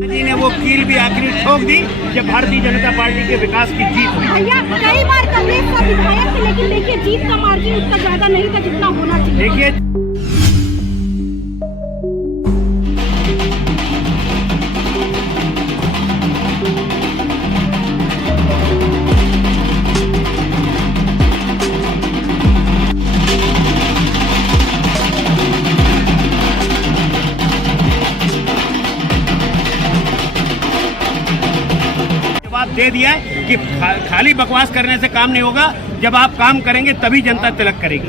जी ने वो कील भी आखिरी ठोक दी जब भारतीय जनता पार्टी के विकास की जीत हुई। भैया कई बार कांग्रेस का विधायक थे, लेकिन देखिए जीत का मार्जिन उतना ज्यादा नहीं था जितना होना चाहिए। देखिए जवाब दे दिया है कि खाली बकवास करने से काम नहीं होगा, जब आप काम करेंगे तभी जनता तिलक करेगी।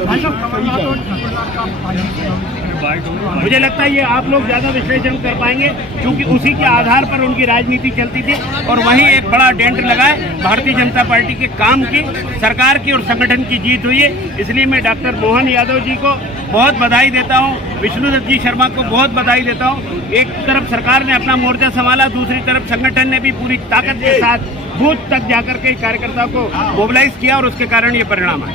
मुझे लगता है ये आप लोग ज्यादा विश्लेषण कर पाएंगे, क्योंकि उसी के आधार पर उनकी राजनीति चलती थी और वही एक बड़ा डेंट लगा है। भारतीय जनता पार्टी के काम की, सरकार की और संगठन की जीत हुई है। इसलिए मैं डॉक्टर मोहन यादव जी को बहुत बधाई देता हूँ, विष्णुदत्त जी शर्मा को बहुत बधाई देता हूँ। एक तरफ सरकार ने अपना मोर्चा संभाला, दूसरी तरफ संगठन ने भी पूरी ताकत के साथ बूथ तक जाकर के कार्यकर्ताओं को मोबिलाइज किया और उसके कारण ये परिणाम है।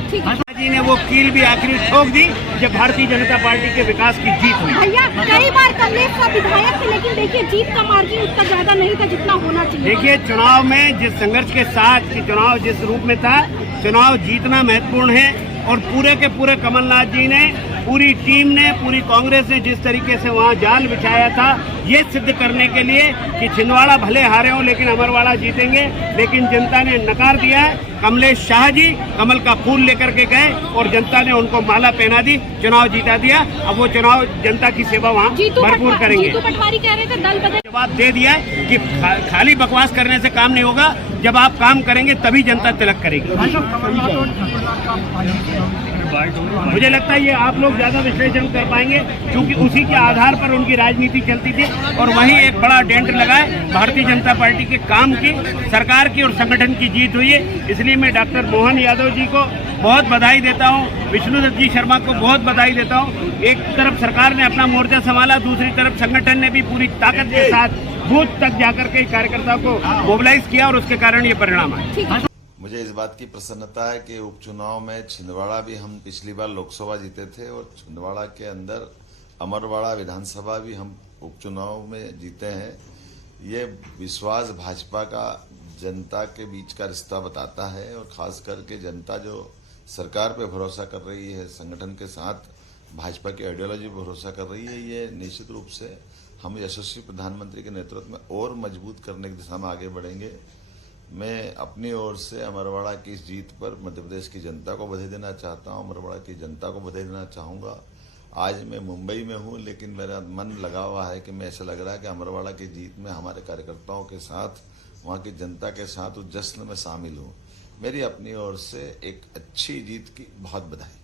जी ने वो कील भी आखिरी ठोक दी जब भारतीय जनता पार्टी के विकास की जीत हुई। भैया कई बार कांग्रेस का विधायक थे, लेकिन देखिए जीत का मार्जिन उतना ज्यादा नहीं था जितना होना चाहिए। देखिए चुनाव में जिस संघर्ष के साथ कि चुनाव जिस रूप में था, चुनाव जीतना महत्वपूर्ण है और पूरे के पूरे कमलनाथ जी ने, पूरी टीम ने, पूरी कांग्रेस ने जिस तरीके से वहां जाल बिछाया था, ये सिद्ध करने के लिए कि छिंदवाड़ा भले हारे हों लेकिन अमरवाड़ा जीतेंगे, लेकिन जनता ने नकार दिया है। कमलेश शाह जी कमल का फूल लेकर के गए और जनता ने उनको माला पहना दी, चुनाव जीता दिया। अब वो चुनाव जनता की सेवा वहाँ भरपूर करेंगे। जीतू पटवारी कह रहे थे दल बदल। जवाब दे दिया है कि खाली बकवास करने से काम नहीं होगा, जब आप काम करेंगे तभी जनता तिलक करेगी। मुझे लगता है ये आप लोग ज्यादा विश्लेषण कर पाएंगे, क्योंकि उसी के आधार पर उनकी राजनीति चलती थी और वही एक बड़ा डेंट लगा है। भारतीय जनता पार्टी के काम की, सरकार की और संगठन की जीत हुई है। इसलिए मैं डॉक्टर मोहन यादव जी को बहुत बधाई देता हूँ, विष्णुदत्त जी शर्मा को बहुत बधाई देता हूँ। एक तरफ सरकार ने अपना मोर्चा संभाला, दूसरी तरफ संगठन ने भी पूरी ताकत के साथ बूथ तक जाकर के कार्यकर्ताओं को मोबिलाइज किया और उसके कारण ये परिणाम है। मुझे इस बात की प्रसन्नता है कि उपचुनाव में छिंदवाड़ा भी हम पिछली बार लोकसभा जीते थे और छिंदवाड़ा के अंदर अमरवाड़ा विधानसभा भी हम उपचुनाव में जीते हैं। ये विश्वास भाजपा का जनता के बीच का रिश्ता बताता है और खास करके जनता जो सरकार पे भरोसा कर रही है, संगठन के साथ भाजपा की आइडियोलॉजी पर भरोसा कर रही है, ये निश्चित रूप से हम यशस्वी प्रधानमंत्री के नेतृत्व में और मजबूत करने की दिशा में आगे बढ़ेंगे। मैं अपनी ओर से अमरवाड़ा की इस जीत पर मध्य प्रदेश की जनता को बधाई देना चाहता हूं, अमरवाड़ा की जनता को बधाई देना चाहूंगा। आज मैं मुंबई में हूं, लेकिन मेरा मन लगा हुआ है कि मैं ऐसा लग रहा है कि अमरवाड़ा की जीत में हमारे कार्यकर्ताओं के साथ, वहां की जनता के साथ उस जश्न में शामिल हूं। मेरी अपनी ओर से एक अच्छी जीत की बहुत बधाई।